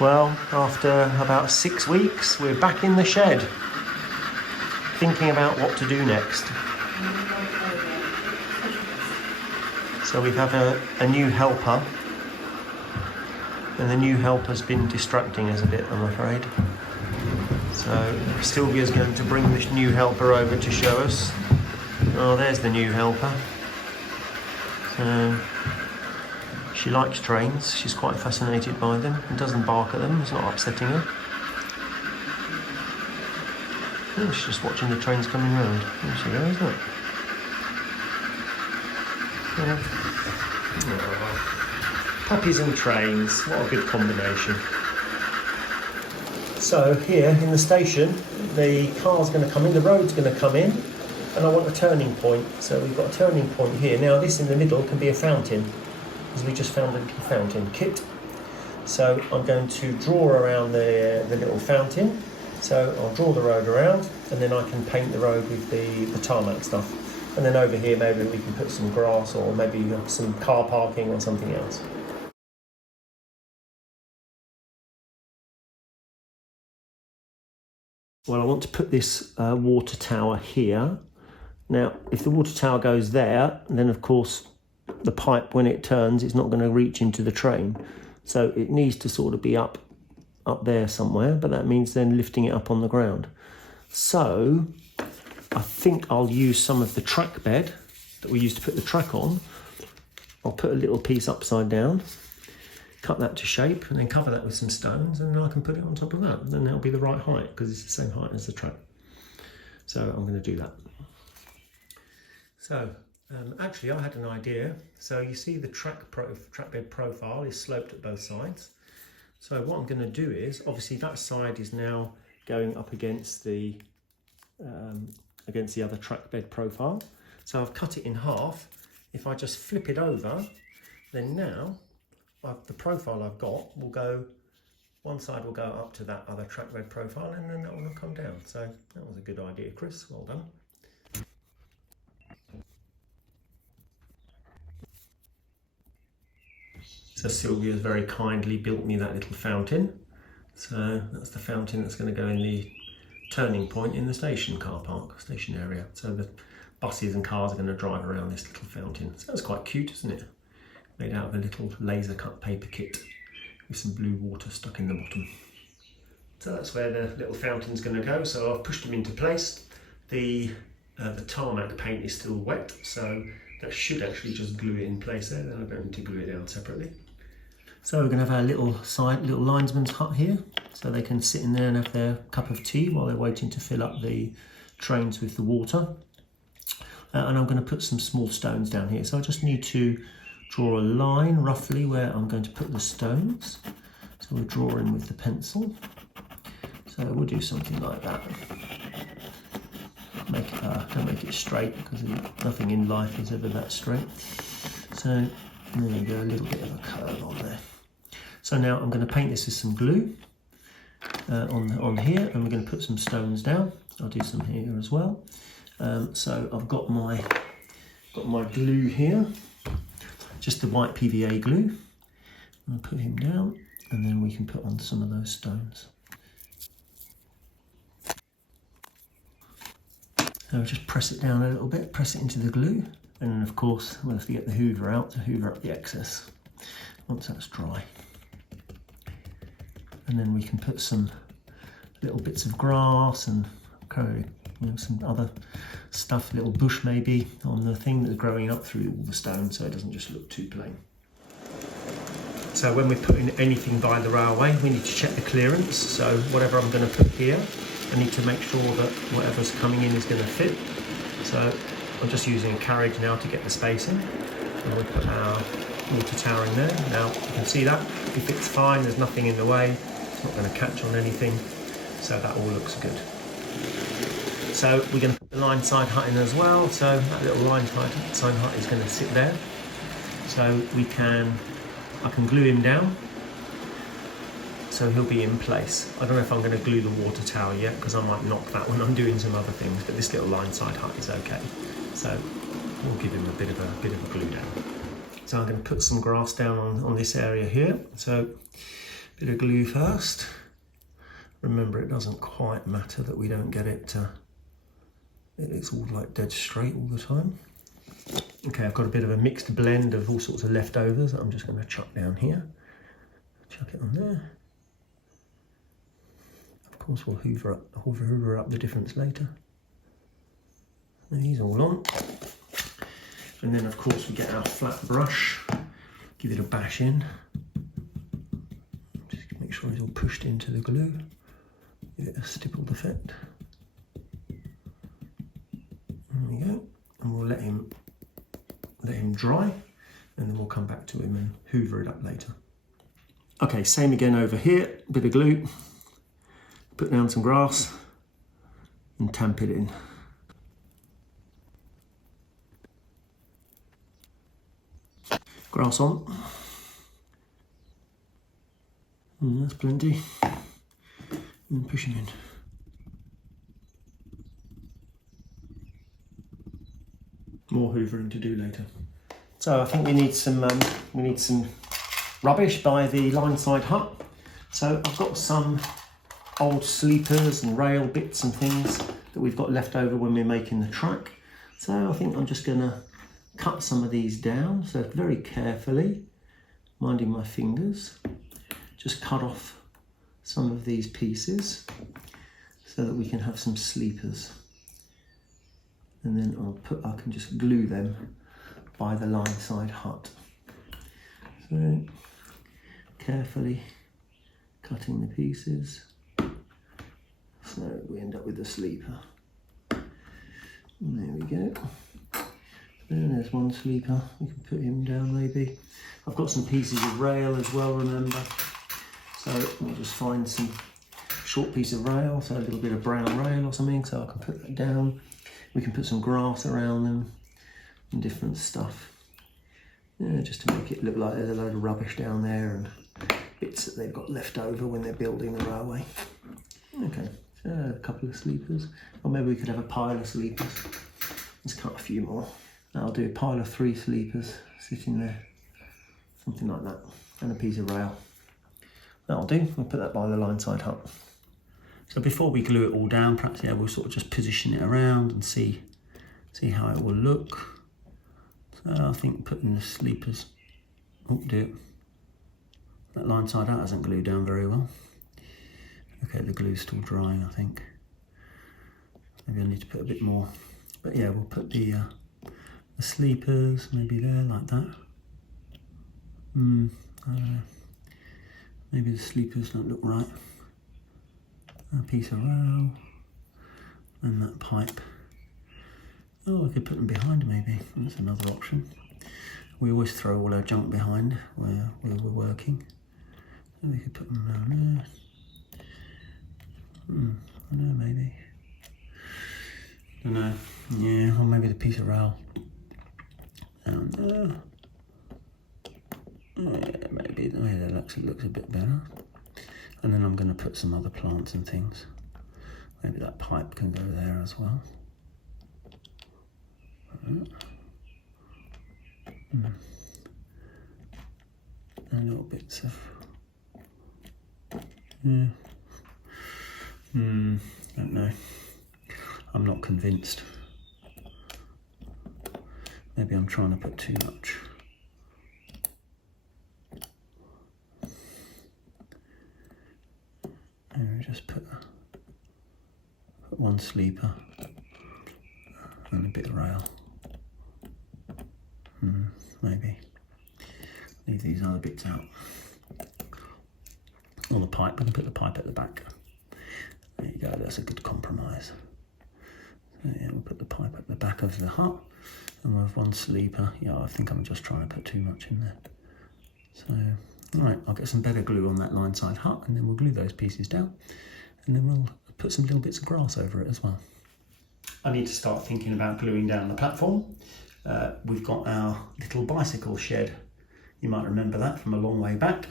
Well, after about 6 weeks, we're back in the shed, thinking about what to do next. So we have a new helper, and the new helper's been distracting us a bit, I'm afraid. So Sylvia's going to bring this new helper over to show us. Oh, there's the new helper. So she likes trains, she's quite fascinated by them and doesn't bark at them, it's not upsetting her. Oh, she's just watching the trains coming round. There she goes, look. Yeah. Oh. Puppies and trains, what a good combination. So here in the station, the car's going to come in, the road's going to come in, and I want a turning point. So we've got a turning point here. Now this in the middle can be a fountain, because we just found a little fountain kit. So I'm going to draw around the little fountain. So I'll draw the road around, and then I can paint the road with the tarmac stuff. And then over here maybe we can put some grass, or maybe some car parking or something else. Well, I want to put this water tower here. Now, if the water tower goes there, then of course the pipe, when it turns, it's not going to reach into the train. So it needs to sort of be up there somewhere, but that means then lifting it up on the ground. So I think I'll use some of the track bed that we used to put the track on. I'll put a little piece upside down, cut that to shape, and then cover that with some stones, and then I can put it on top of that. And then that'll be the right height, because it's the same height as the track. So I'm going to do that. So actually I had an idea. So you see the track bed profile is sloped at both sides. So what I'm going to do is, obviously that side is now going up against the other track bed profile. So I've cut it in half. If I just flip it over, then now the profile I've got will go, one side will go up to that other track bed profile, and then that one will come down. So that was a good idea, Chris, well done. So Sylvia's very kindly built me that little fountain. So that's the fountain that's going to go in the turning point in the station car park, station area. So the buses and cars are going to drive around this little fountain. So that's quite cute, isn't it? Made out of a little laser cut paper kit with some blue water stuck in the bottom. So that's where the little fountain's going to go. So I've pushed them into place. The tarmac paint is still wet, so that should actually just glue it in place there. Then I don't need to glue it down separately. So we're going to have our little linesman's hut here, so they can sit in there and have their cup of tea while they're waiting to fill up the trains with the water. And I'm going to put some small stones down here. So I just need to draw a line roughly where I'm going to put the stones. So we'll draw in with the pencil. So we'll do something like that. Don't make it straight, because nothing in life is ever that straight. So there you go, a little bit of a curve on there. So now I'm going to paint this with some glue on here, and we're going to put some stones down. I'll do some here as well. So I've got my glue here, just the white PVA glue. I'll put him down, and then we can put on some of those stones. So just press it down a little bit, press it into the glue, and then of course we'll have to get the hoover out to hoover up the excess once that's dry. And then we can put some little bits of grass and some other stuff, little bush maybe, on the thing that's growing up through all the stone, so it doesn't just look too plain. So when we're putting anything by the railway, we need to check the clearance. So whatever I'm going to put here, I need to make sure that whatever's coming in is going to fit. So I'm just using a carriage now to get the spacing. And we'll put our water tower in there. Now you can see that it fits fine, there's nothing in the way, it's not going to catch on anything. So that all looks good. So we're going to put the line side hut in as well. So that little line side hut is going to sit there. So I can glue him down, so he'll be in place. I don't know if I'm going to glue the water tower yet, because I might knock that when I'm doing some other things, but this little line side hut is okay. So we'll give him a bit of a glue down. So I'm going to put some grass down on this area here. So Bit of glue first. Remember, it doesn't quite matter that we don't get it, it's all like dead straight all the time. Okay, I've got a bit of a mixed blend of all sorts of leftovers that I'm just going to chuck down here. Chuck it on there. Of course, we'll hoover up the difference later. These all on. And then, of course, we get our flat brush, give it a bash in. Just make sure it's all pushed into the glue. Give it a stippled effect. There we go. And we'll let him dry, and then we'll come back to him and hoover it up later. Okay, same again over here. Bit of glue. Put down some grass and tamp it in. Grass on. And that's plenty. And push him in. More hoovering to do later. So I think we need some rubbish by the Lineside hut. So I've got some old sleepers and rail bits and things that we've got left over when we're making the track. So I think I'm just gonna cut some of these down. So very carefully, minding my fingers, just cut off some of these pieces so that we can have some sleepers. And then I can just glue them by the Lineside hut. So carefully cutting the pieces so we end up with a sleeper. And there we go. And there's one sleeper. We can put him down maybe. I've got some pieces of rail as well, remember. So we'll just find some short piece of rail, so a little bit of brown rail or something, so I can put that down. We can put some grass around them and different stuff. Yeah, just to make it look like there's a load of rubbish down there and bits that they've got left over when they're building the railway. Okay, so a couple of sleepers. Or maybe we could have a pile of sleepers. Let's cut a few more. I'll do a pile of 3 sleepers sitting there. Something like that. And a piece of rail. That'll do. We'll put that by the Lineside hut. So before we glue it all down, perhaps we'll sort of just position it around and see how it will look. So I think putting the sleepers, that Lineside hut hasn't glued down very well. Okay, the glue's still drying, I think. Maybe I need to put a bit more. But yeah, we'll put the sleepers maybe there like that. I don't know. Maybe the sleepers don't look right. A piece of rail and that pipe. Oh, I could put them behind maybe. That's another option. We always throw all our junk behind where we're working. So we could put them down there. I don't know, maybe. Don't know. Yeah, or maybe the piece of rail down there. Yeah, maybe that looks a bit better. And then I'm going to put some other plants and things. Maybe that pipe can go there as well. And little bits of... don't know. I'm not convinced. Maybe I'm trying to put too much. Maybe just put one sleeper and a bit of rail. Maybe leave these other bits out. Or the pipe, we can put the pipe at the back. There you go, that's a good compromise. So yeah, we'll put the pipe at the back of the hut and we'll have one sleeper. Yeah, I think I'm just trying to put too much in there. So, all right, I'll get some better glue on that Lineside hut and then we'll glue those pieces down and then we'll put some little bits of grass over it as well. I need to start thinking about gluing down the platform. We've got our little bicycle shed. You might remember that from a long way back.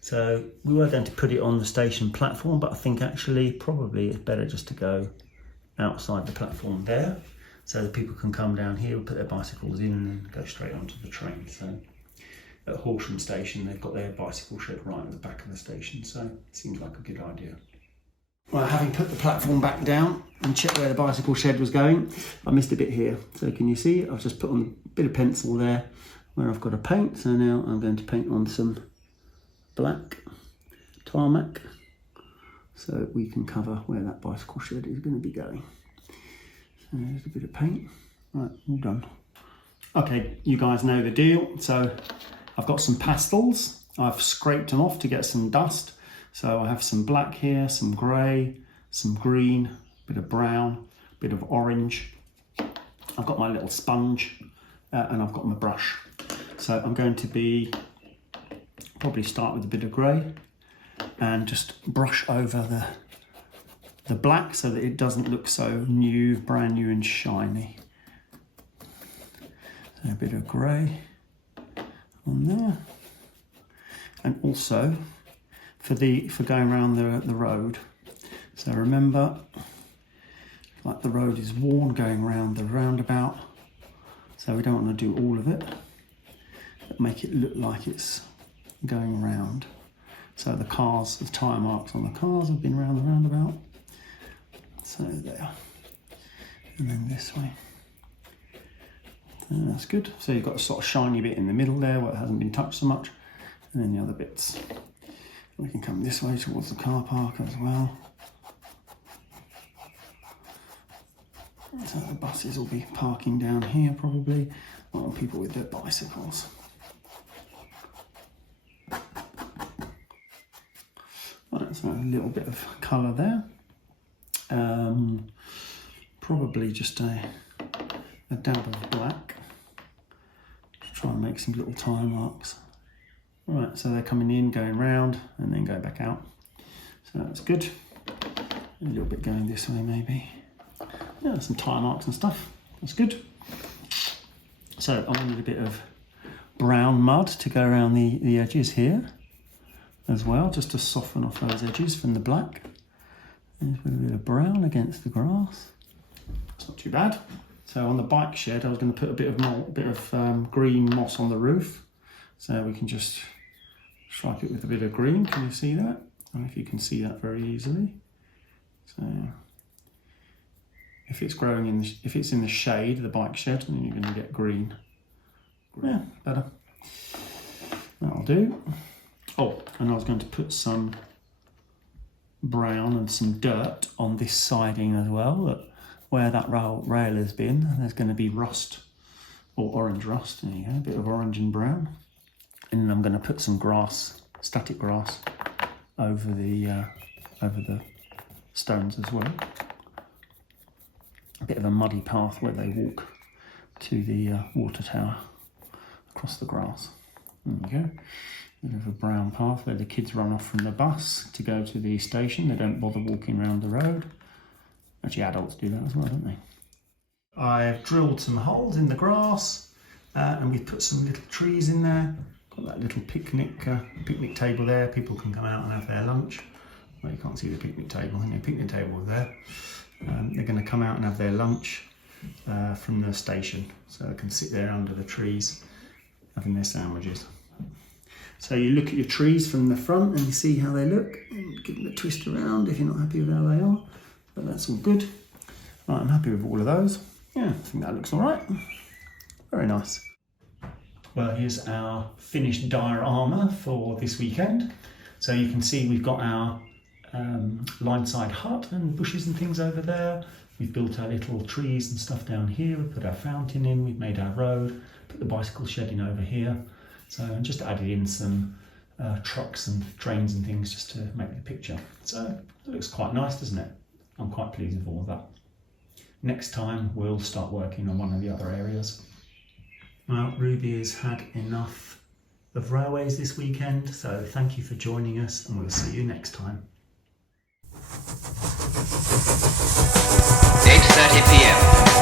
So we were going to put it on the station platform, but I think actually probably it's better just to go outside the platform there so that people can come down here and put their bicycles in and then go straight onto the train. So at Horsham Station, they've got their bicycle shed right at the back of the station, so it seems like a good idea. Well, having put the platform back down and checked where the bicycle shed was going, I missed a bit here. So can you see, I've just put on a bit of pencil there where I've got to paint. So now I'm going to paint on some black tarmac so we can cover where that bicycle shed is going to be going. So there's a bit of paint. Right, all done. Okay, you guys know the deal. So I've got some pastels. I've scraped them off to get some dust. So I have some black here, some grey, some green, a bit of brown, a bit of orange. I've got my little sponge and I've got my brush. So I'm going to probably start with a bit of grey and just brush over the black so that it doesn't look so new, brand new and shiny. So a bit of grey on there. And also for going around the road. So remember, like the road is worn going around the roundabout. So we don't want to do all of it, but make it look like it's going round. So the tyre marks on the cars have been around the roundabout. So there. And then this way. And that's good. So you've got a sort of shiny bit in the middle there where it hasn't been touched so much. And then the other bits. We can come this way towards the car park as well. So the buses will be parking down here probably, or people with their bicycles. Right, so a little bit of colour there. Probably just a dab of black. Try and make some little tyre marks. Right, so they're coming in, going round, and then go back out. So that's good. A little bit going this way maybe. Yeah, some tyre marks and stuff. That's good. So I wanted a bit of brown mud to go around the edges here as well, just to soften off those edges from the black. And just put a bit of brown against the grass. It's not too bad. So on the bike shed, I was going to put a bit of green moss on the roof. So we can just strike it with a bit of green. Can you see that? I don't know if you can see that very easily. So if it's growing if it's in the shade, the bike shed, then you're going to get green. Yeah, better. That'll do. Oh, and I was going to put some brown and some dirt on this siding as well. Look, where that rail has been, there's going to be rust or orange rust. There you go, a bit of orange and brown. And then I'm going to put some grass, static grass, over the stones as well. A bit of a muddy path where they walk to the water tower across the grass. There you go. A bit of a brown path where the kids run off from the bus to go to the station. They don't bother walking around the road. Actually, adults do that as well, don't they? I've drilled some holes in the grass and we've put some little trees in there. Got that little picnic table there. People can come out and have their lunch. Well, you can't see the picnic table. The picnic table there. They're going to come out and have their lunch from the station, so they can sit there under the trees having their sandwiches. So you look at your trees from the front and you see how they look, and give them a twist around if you're not happy with how they are. But that's all good. Right, I'm happy with all of those. Yeah, I think that looks all right. Very nice. Well, here's our finished diorama for this weekend. So you can see we've got our line-side hut and bushes and things over there. We've built our little trees and stuff down here. We put our fountain in, we've made our road, put the bicycle shed in over here. So just added in some trucks and trains and things just to make the picture. So it looks quite nice, doesn't it? I'm quite pleased with all of that. Next time we'll start working on one of the other areas. Well, Ruby has had enough of railways this weekend, so thank you for joining us and we'll see you next time. 8:30 p.m.